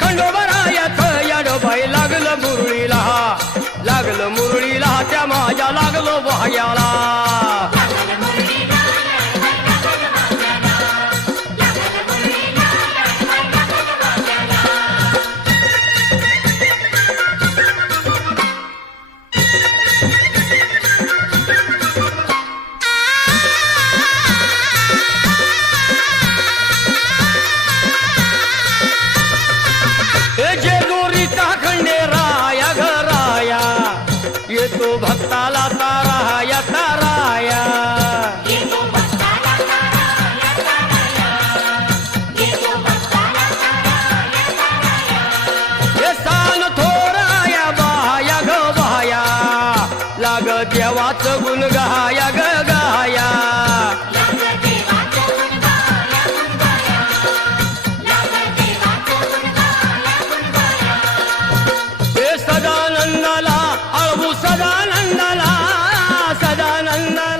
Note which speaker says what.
Speaker 1: खंडोबरायाच याडोबाई लागलं मुरळीला. लागलं मुरळीला त्या माझ्या लागलो वायाला हे स्थान थोराया बाया ग बाया. लाग देवाच गुण गाया ग गाया हे सदानंदाला अळबू सदानंदाला सदानंदाला.